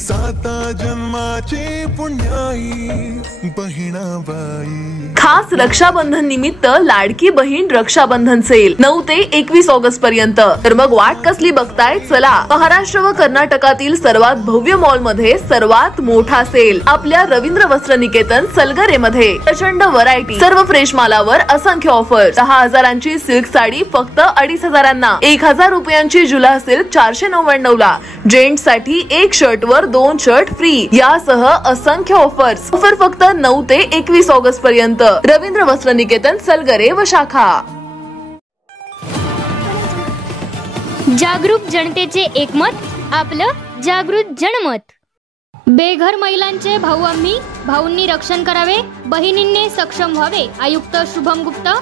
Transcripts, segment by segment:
साता जन्माची पुण्याई बहिणाबाई। खास रक्षाबंधन निमित्त लाडकी बहीण रक्षाबंधन सेल 9 ते 21 ऑगस्ट पर्यंत। तर मग वाट कसली बघताय, चला महाराष्ट्र व कर्नाटकातील सर्वात भव्य मॉल मध्ये सर्वात मोठा सेल आपल्या रवींद्र वस्त्र निकेतन सलगरे मध्ये। प्रचंड व्हरायटी, सर्व फ्रेश मालावर असंख्य ऑफर। 10,000ची सिल्क साडी फक्त 2,500, 1,000 रुपयांची जुला सिल्क 499 ला, जेंट्स साठी एक शर्ट वर 2 शर्ट फ्री यासह असंख्य ऑफर्स। ऑफर फक्त 9 ते 21 ऑगस्ट पर्यंत। रवींद्र वस्त्र निकेतन सलगरे व शाखा। जागरूक जनतेचे एकमत, आपलं जागृत जनमत। बेघर महिलांचे भाऊ आम्ही, भाऊंनी रक्षण करावे, बहिणींनी सक्षम व्हावे। आयुक्त शुभम गुप्ता,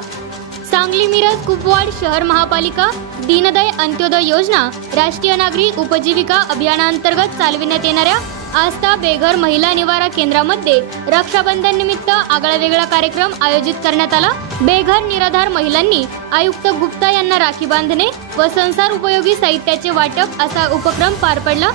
सांगली मिरज कुपवाड शहर महापालिका दीनदय अंत्योदय योजना राष्ट्रीय नागरी उपजीविका अभियानांतर्गत चालविण्यात येणाऱ्या आस्था बेघर महिला निवारा केंद्रामध्ये रक्षाबंधन निमित्त आगळावेगळा कार्यक्रम आयोजित करण्यात आला। बेघर निराधार महिलांनी आयुक्त गुप्ता यांना राखी बांधणे व संसार उपयोगी साहित्याचे वाटप असा उपक्रम पार पडला।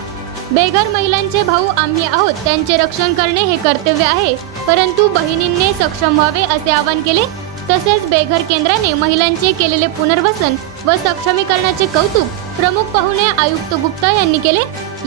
बेघर महिलांचे भाऊ आम्ही आहोत, त्यांचे रक्षण करणे हे कर्तव्य आहे, परंतु बहिणींनी सक्षम व्हावे असे आवाहन केले। तसेच बेघर केंद्राने महिलांचे केलेले पुनर्वसन व सक्षमीकरणाचे कौतुक प्रमुख पाहुणे आयुक्त गुप्ता यांनी केले।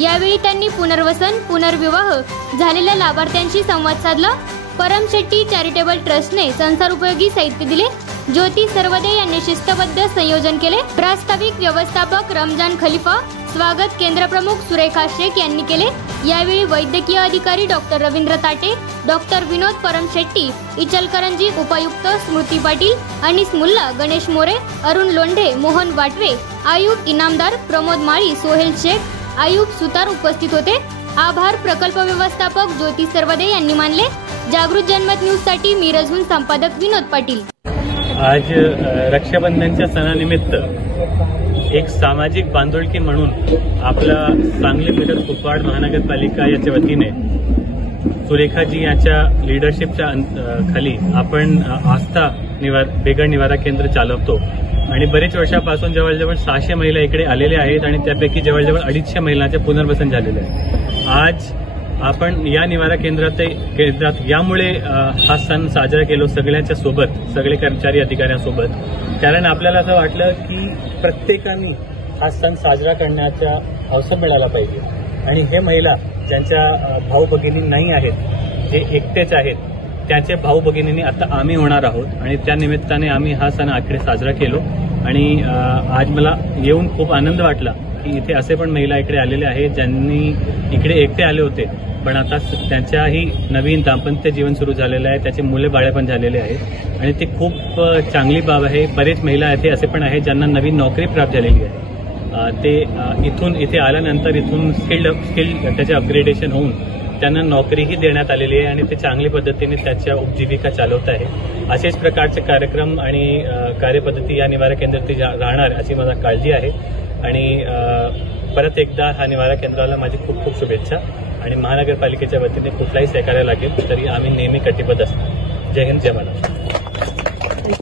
यावेळी त्यांनी पुनर्वसन, पुनर्विवाह झालेल्या लाभार्थ्यांशी संवाद साधला। परम शेट्टी चॅरिटेबल ट्रस्टने संसार उपयोगी साहित्य दिले। ज्योती सर्वदे यांनी शिस्तबद्ध संयोजन केले। प्रास्ताविक व्यवस्थापक रमजान खलिफा, स्वागत केंद्र प्रमुख सुरेखा शेख यांनी केले। यावेळी वैद्यकीय अधिकारी डॉक्टर रवींद्र ताटे, डॉक्टर विनोद परम शेट्टी, इचलकरंजी उपायुक्त स्मृती पाटील, अनिस मुल्ला, गणेश मोरे, अरुण लोंढे, मोहन वाटवे, आयुब इनामदार, प्रमोद माळी, सोहेल शेख, आयुब सुतार उपस्थित होते। आभार प्रकल्प व्यवस्थापक ज्योती सर्वदे यांनी मानले। जागृत जनमत न्यूज साठी मिरजहून संपादक विनोद पाटील। आज रक्षाबंधनच्या सणानिमित्त एक सामाजिक बांधिलकी म्हणून आपला सांगली मिरज कुपवाड महानगरपालिका याच्या वतीने सुरेखाजी यांच्या लीडरशिपच्या खाली आपण आस्था बेघर निवारा केंद्र चालवतो आणि बरेच वर्षापासून जवळजवळ 600 महिला इकडे आलेल्या आहेत आणि त्यापैकी जवळजवळ 250 महिलांचे पुनर्वसन झालेले आहे। आज आपण या निवारा केंद्रात यामुळे हा सण साजरा केलो सगळ्यांच्या सोबत, सगळे कर्मचारी अधिकाऱ्यांसोबत, कारण आपल्याला असं वाटलं की प्रत्येकाने हा सण साजरा करण्याचा अवसर मिळाला पाहिजे आणि हे महिला ज्यांच्या भाऊ भगिनी नाही आहेत, जे एकटेच आहेत, त्यांचे भाऊ भगिनींनी आता आम्ही होणार आहोत आणि त्या निमित्ताने आम्ही हा सण आकडे साजरा केलो। आणि आज मला येऊन खूप आनंद वाटला की इथे असे पण महिला इकडे आलेले आहेत ज्यांनी इकडे एकटे आले होते, पण आता त्यांच्याही नवीन दाम्पत्य जीवन सुरू झालेलं आहे, त्याचे मुले बाळे पण झालेले आहेत आणि ते खूप चांगली बाब आहे। बरेच महिला इथे असे पण आहेत ज्यांना नवीन नोकरी प्राप्त झालेली आहे, ते इथे आल्यानंतर इथून स्किल्ड त्याचे अपग्रेडेशन होऊन त्यांना नोकरीही देण्यात आलेली आहे आणि ते चांगल्या पद्धतीने त्याच्या उपजीविका चालवत आहे। असेच प्रकारचे कार्यक्रम आणि कार्यपद्धती या निवारा केंद्रात राहणार अशी मला काळजी आहे आणि परत एकदा हा निवारा केंद्राला माझी खूप खूप शुभेच्छा आणि महानगरपालिकेच्या वतीने कुठलाही सहकार्य लागेल तरी आम्ही नेहमी कटिबद्ध असणार। जय हिंद, जय महाराष्ट्र।